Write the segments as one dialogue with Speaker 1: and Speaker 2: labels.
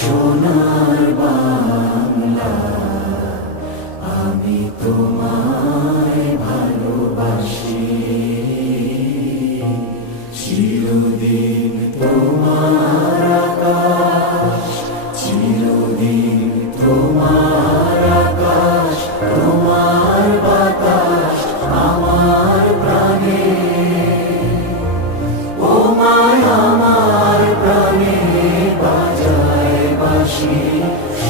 Speaker 1: সোনার বাংলা। আমি তোমায় ভালোবাসি। চিরদিন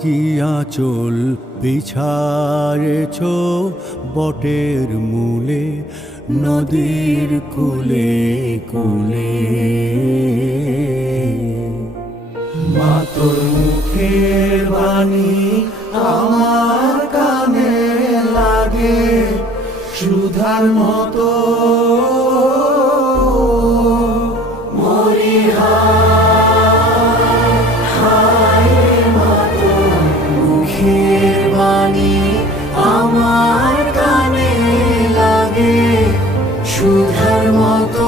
Speaker 1: কি
Speaker 2: আঁচল বিছারেছ বটের মূলে, নদীর কুলে কুলে?
Speaker 1: মা তোর মুখের বাণী আমার কানে লাগে, সুধার মতো সুধার মতো